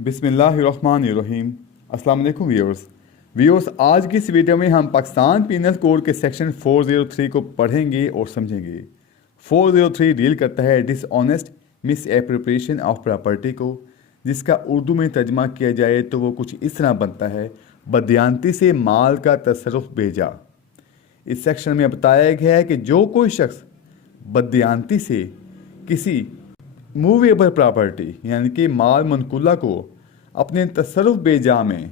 बिस्मिल्लाहिर्रहमानिर्रहीम। अस्सलाम वालेकुम व्यूअर्स, आज की इस वीडियो में हम पाकिस्तान पीनल कोड के सेक्शन 403 को पढ़ेंगे और समझेंगे। 403 डील करता है dishonest miss appropriation of property को, जिसका उर्दू में तर्जमा किया जाए तो वो कुछ इस तरह बनता है, बदयांती से माल का तसर्रुफ भेजा। इस सेक्शन में बताया गया है कि जो कोई शख्स बदयांती से किसी मूवेबल प्रॉपर्टी यानी कि माल मनकुला को अपने तसर्रुफ बेजा में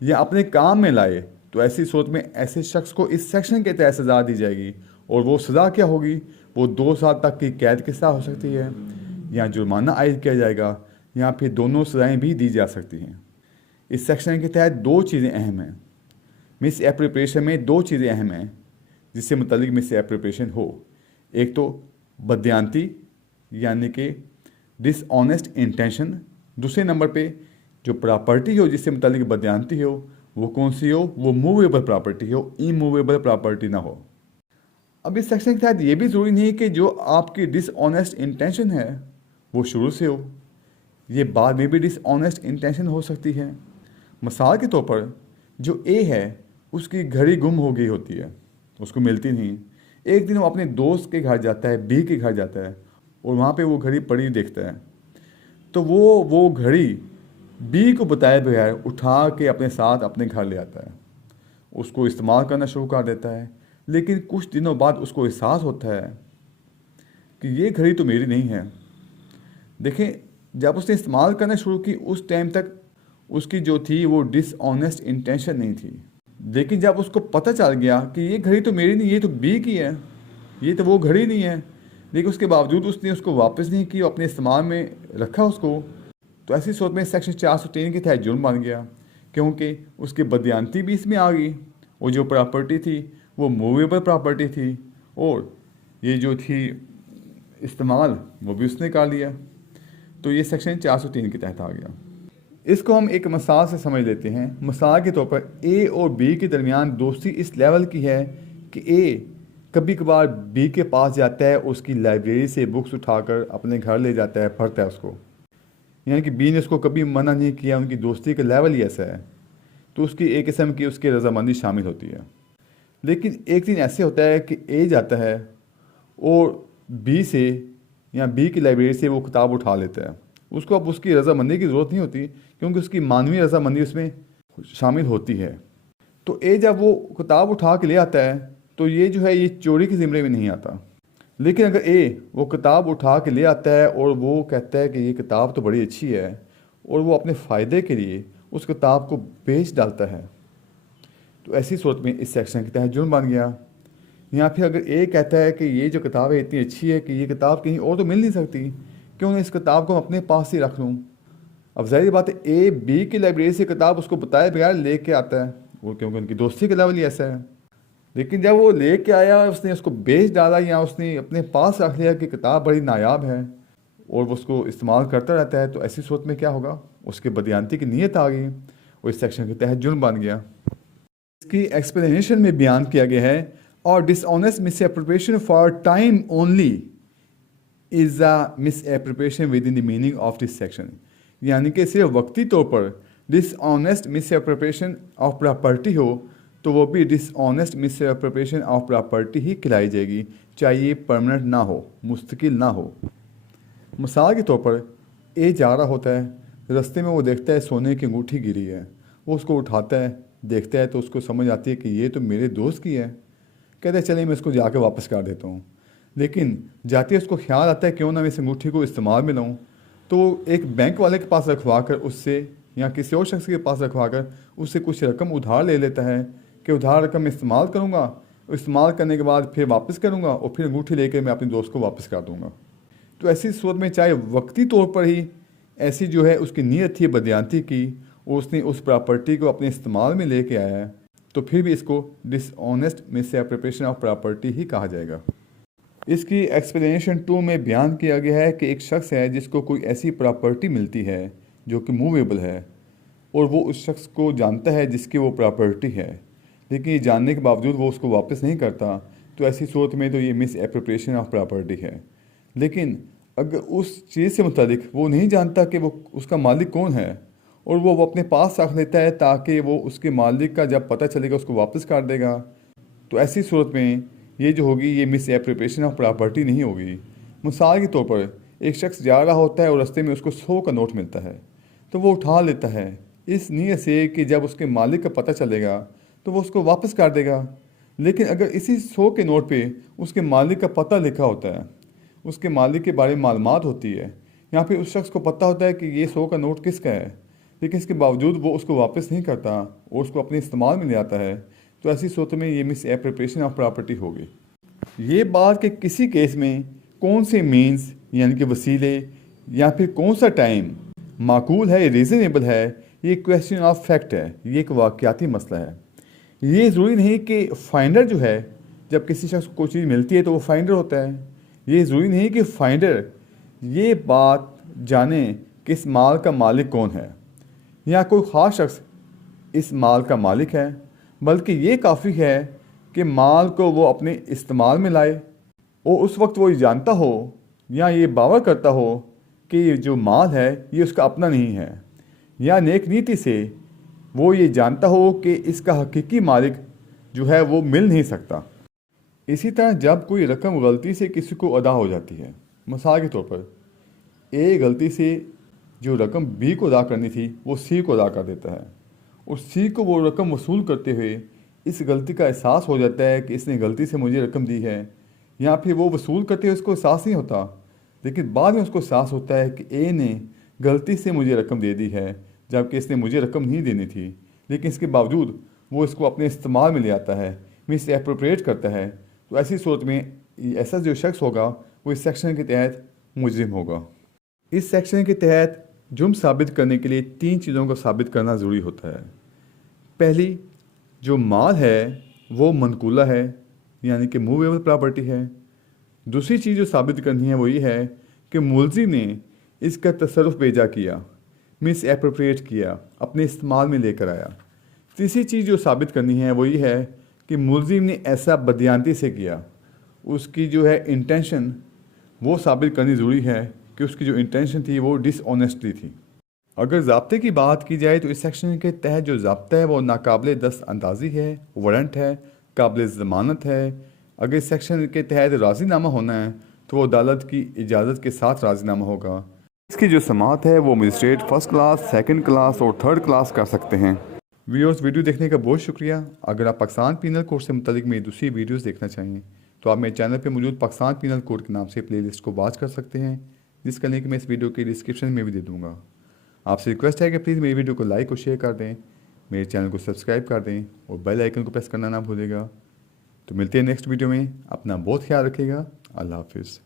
या अपने काम में लाए तो ऐसी सूरत में ऐसे शख्स को इस सेक्शन के तहत सज़ा दी जाएगी। और वो सज़ा क्या होगी? वो 2 साल तक की कैद की सज़ा हो सकती है, या जुर्माना आयद किया जाएगा, या फिर दोनों सज़ाएँ भी दी जा सकती हैं। इस सेक्शन के तहत 2 चीज़ें अहम हैं। मिस एप्रोप्रिएशन में 2 चीज़ें अहम हैं जिससे मुतल्लिक मिस एप्रोप्रिएशन हो। एक तो बदयांती यानी कि डिसऑनेस्ट इंटेंशन, दूसरे नंबर पे जो प्रॉपर्टी हो जिससे मुतालिक बदयांती हो वो कौन सी हो? वो मूवेबल प्रॉपर्टी हो, इमूवेबल प्रॉपर्टी ना हो। अब इस सेक्शन के तहत ये भी ज़रूरी नहीं है कि जो आपकी डिसऑनेस्ट इंटेंशन है वो शुरू से हो, ये बाद में भी डिसऑनेस्ट इंटेंशन हो सकती है। मिसाल के तौर पर जो ए है उसकी घड़ी गुम हो गई होती है, उसको मिलती नहीं। एक दिन वो अपने दोस्त के घर जाता है, बी के घर जाता है, और वहाँ पे वो घड़ी पड़ी देखता है, तो वो घड़ी बी को बताए बगैर उठा के अपने साथ अपने घर ले आता है, उसको इस्तेमाल करना शुरू कर देता है। लेकिन कुछ दिनों बाद उसको एहसास होता है कि ये घड़ी तो मेरी नहीं है। देखें, जब उसने इस्तेमाल करना शुरू की उस टाइम तक उसकी जो थी वो डिसऑनेस्ट इंटेंशन नहीं थी। लेकिन जब उसको पता चल गया कि ये घड़ी तो मेरी नहीं, ये तो बी की है, ये तो वो घड़ी नहीं है, लेकिन उसके बावजूद उसने उसको वापस नहीं की, अपने इस्तेमाल में रखा उसको, तो ऐसी सूरत में सेक्शन 403 के तहत जुर्म बन गया, क्योंकि उसकी बदयांती भी इसमें आ गई। और जो प्रॉपर्टी थी वो मूवेबल प्रॉपर्टी थी, और ये जो थी इस्तेमाल वो भी उसने कर लिया, तो ये सेक्शन 403 के तहत आ गया। इसको हम एक मिसाल से समझ लेते हैं। मिसाल के तौर पर ए और बी के दरमियान दोस्ती इस लेवल की है कि ए कभी कभार बी के पास जाता है, उसकी लाइब्रेरी से बुक्स उठाकर अपने घर ले जाता है, पढ़ता है उसको। यानी कि बी ने उसको कभी मना नहीं किया, उनकी दोस्ती का लेवल ही ऐसा है, तो उसकी एक किस्म की उसकी रजामंदी शामिल होती है। लेकिन एक दिन ऐसे होता है कि ए जाता है और बी से या बी की लाइब्रेरी से वो किताब उठा लेता है। उसको अब उसकी रजामंदी की ज़रूरत नहीं होती, क्योंकि उसकी मानवी रजामंदी उसमें शामिल होती है। तो ए जब वो किताब उठा के ले आता है तो ये जो है ये चोरी के ज़िम्मे में नहीं आता। लेकिन अगर ए वो किताब उठा के ले आता है और वो कहता है कि ये किताब तो बड़ी अच्छी है, और वो अपने फ़ायदे के लिए उस किताब को बेच डालता है, तो ऐसी सूरत में इस सेक्शन के तहत जुर्म बन गया। या फिर अगर ए कहता है कि ये जो किताब है इतनी अच्छी है कि ये किताब कहीं और तो मिल नहीं सकती, क्यों ना इस किताब को अपने पास ही रख लूँ। अब ज़ाहिर बात है ए बी की लाइब्रेरी से किताब उसको बताए बगैर ले कर आता है, वो क्योंकि उनकी दोस्ती का लेवल ही ऐसा है। लेकिन जब वो ले कर आया, उसने उसको बेच डाला या उसने अपने पास रख लिया कि किताब बड़ी नायाब है, और वो उसको इस्तेमाल करता रहता है, तो ऐसी सूरत में क्या होगा? उसके बदयांती की नीयत आ गई और इस सेक्शन के तहत जुर्म बन गया। इसकी एक्सप्लेनेशन में बयान किया गया है, और dishonest misappropriation for time only is a misappropriation within the meaning of this section. यानी कि सिर्फ वक्ती तौर पर डिसऑनेस्ट मिसएप्रोप्रिएशन ऑफ प्रॉपर्टी हो तो वो भी डिसऑनेस्ट मिसएप्रोप्रिएशन ऑफ प्रॉपर्टी ही कहलाई जाएगी, चाहे ये परमानेंट ना हो, मुस्तकिल ना हो। मिसाल के तौर पर ए जा रहा होता है, रास्ते में वो देखता है सोने की अंगूठी गिरी है, वो उसको उठाता है, देखता है, तो उसको समझ आती है कि ये तो मेरे दोस्त की है। कहता है चलिए मैं इसको जाके वापस कर देता हूँ। लेकिन जाते उसको ख्याल आता है क्यों ना मैं इस अंगूठी को इस्तेमाल में लाऊँ, तो एक बैंक वाले के पास रखवा कर उससे या किसी और शख्स के पास रखवा कर उससे कुछ रकम उधार ले लेता है कि उधार रकम मैं इस्तेमाल करूँगा, इस्तेमाल करने के बाद फिर वापस करूँगा और फिर अंगूठी लेकर मैं अपने दोस्त को वापस कर दूँगा। तो ऐसी सूरत में चाहे वक्ती तौर पर ही ऐसी जो है उसकी नीयत थी बदयांती की, उसने उस प्रॉपर्टी को अपने इस्तेमाल में लेके आया है, तो फिर भी इसको डिसऑनेस्ट मिसएप्रोप्रिएशन ऑफ प्रॉपर्टी ही कहा जाएगा। इसकी एक्सप्लेनेशन 2 में बयान किया गया है कि एक शख्स है जिसको कोई ऐसी प्रॉपर्टी मिलती है जो कि मूवेबल है, और वो उस शख्स को जानता है जिसकी वो प्रॉपर्टी है, लेकिन ये जानने के बावजूद वो उसको वापस नहीं करता, तो ऐसी सूरत में तो ये मिस एप्रोप्रिएशन ऑफ प्रॉपर्टी है। लेकिन अगर उस चीज़ से मुतालिक वो नहीं जानता कि वो उसका मालिक कौन है और वो अपने पास रख लेता है ताकि वो उसके मालिक का जब पता चलेगा उसको वापस कर देगा, तो ऐसी सूरत में ये जो होगी ये मिस एप्रोप्रिएशन ऑफ प्रॉपर्टी नहीं होगी। मिसाल के तौर पर एक शख्स जा रहा होता है और रास्ते में उसको 100 का नोट मिलता है, तो वो उठा लेता है इस नीयत से कि जब उसके मालिक का पता चलेगा तो वो उसको वापस कर देगा। लेकिन अगर इसी 100 के नोट पे उसके मालिक का पता लिखा होता है, उसके मालिक के बारे में मालूमात होती है, या फिर उस शख्स को पता होता है कि ये 100 का नोट किसका है, लेकिन इसके बावजूद वो उसको वापस नहीं करता और उसको अपने इस्तेमाल में ले आता है, तो ऐसी सूरत में ये मिस एप्रोप्रिएशन ऑफ प्रॉपर्टी होगी। ये बात कि किसी केस में कौन से मीन्स यानी कि वसीले या फिर कौन सा टाइम माकूल है, रीज़नेबल है, ये क्वेश्चन ऑफ फैक्ट है, ये एक वाक़याती मसला है। ये ज़रूरी नहीं कि फाइंडर जो है जब किसी शख्स को कोई चीज़ मिलती है तो वो फाइंडर होता है। ये ज़रूरी नहीं कि फाइंडर ये बात जाने कि इस माल का मालिक कौन है या कोई ख़ास शख्स इस माल का मालिक है, बल्कि ये काफ़ी है कि माल को वो अपने इस्तेमाल में लाए और उस वक्त वो ये जानता हो या ये बावर करता हो कि ये जो माल है ये उसका अपना नहीं है, या नेक नीति से वो ये जानता हो कि इसका हकीकी मालिक जो है वो मिल नहीं सकता। इसी तरह जब कोई रकम गलती से किसी को अदा हो जाती है, मिसाल के तौर पर ए गलती से जो रकम बी को अदा करनी थी वो सी को अदा कर देता है और सी को वो रकम वसूल करते हुए इस गलती का एहसास हो जाता है कि इसने गलती से मुझे रकम दी है, या फिर वो वसूल करते हुए उसको एहसास नहीं होता, लेकिन बाद में उसको एहसास होता है कि ए ने गलती से मुझे रकम दे दी है जबकि इसने मुझे रकम नहीं देनी थी, लेकिन इसके बावजूद वो इसको अपने इस्तेमाल में ले आता है, मिस एप्रोप्रिएट करता है। तो ऐसी सूरत में ऐसा जो शख्स होगा वो इस सेक्शन के तहत मुजरिम होगा। इस सेक्शन के तहत जुर्म साबित करने के लिए 3 चीज़ों को साबित करना ज़रूरी होता है। पहली, जो माल है वो मनकूला है यानी कि मूवेबल प्रॉपर्टी है। दूसरी चीज़ जो साबित करनी है वो ये है कि मुलजिम ने इसका तसर्रुफ बेजा किया, मिस एप्रोप्रिएट किया, अपने इस्तेमाल में लेकर आया। तीसरी चीज़ जो साबित करनी है वो ये है कि मुलजिम ने ऐसा बदयांती से किया, उसकी जो है इंटेंशन वो साबित करनी ज़रूरी है कि उसकी जो इंटेंशन थी वो डिसऑनेस्टली थी। अगर ज़ाब्ते की बात की जाए तो इस सेक्शन के तहत जो ज़ाब्ता है वो नाकाबिले दस्त अंदाज़ी है, वारंट है, काबिल ज़मानत है। अगर इस सेक्शन के तहत राज़ीनामा होना है तो वो अदालत की इजाज़त के साथ राज़ीनामा होगा। इसकी जो समाअत है वो magistrate first class, second class और थर्ड क्लास कर सकते हैं। व्यूअर्स, वीडियो देखने का बहुत शुक्रिया। अगर आप पाकिस्तान पीनल कोड से मुतालिक मेरी दूसरी वीडियोस देखना चाहें तो आप मेरे चैनल पे मौजूद पाकिस्तान पीनल कोड के नाम से प्लेलिस्ट को वॉच कर सकते हैं, जिसका लिंक मैं इस वीडियो के डिस्क्रिप्शन में भी दे दूँगा। आपसे रिक्वेस्ट है कि प्लीज़ मेरी वीडियो को लाइक और शेयर कर दें, मेरे चैनल को सब्सक्राइब कर दें और बेल आइकन को प्रेस करना ना भूलेगा। तो मिलते हैं नेक्स्ट वीडियो में। अपना बहुत ख्याल रखिएगा। अल्लाह हाफिज़।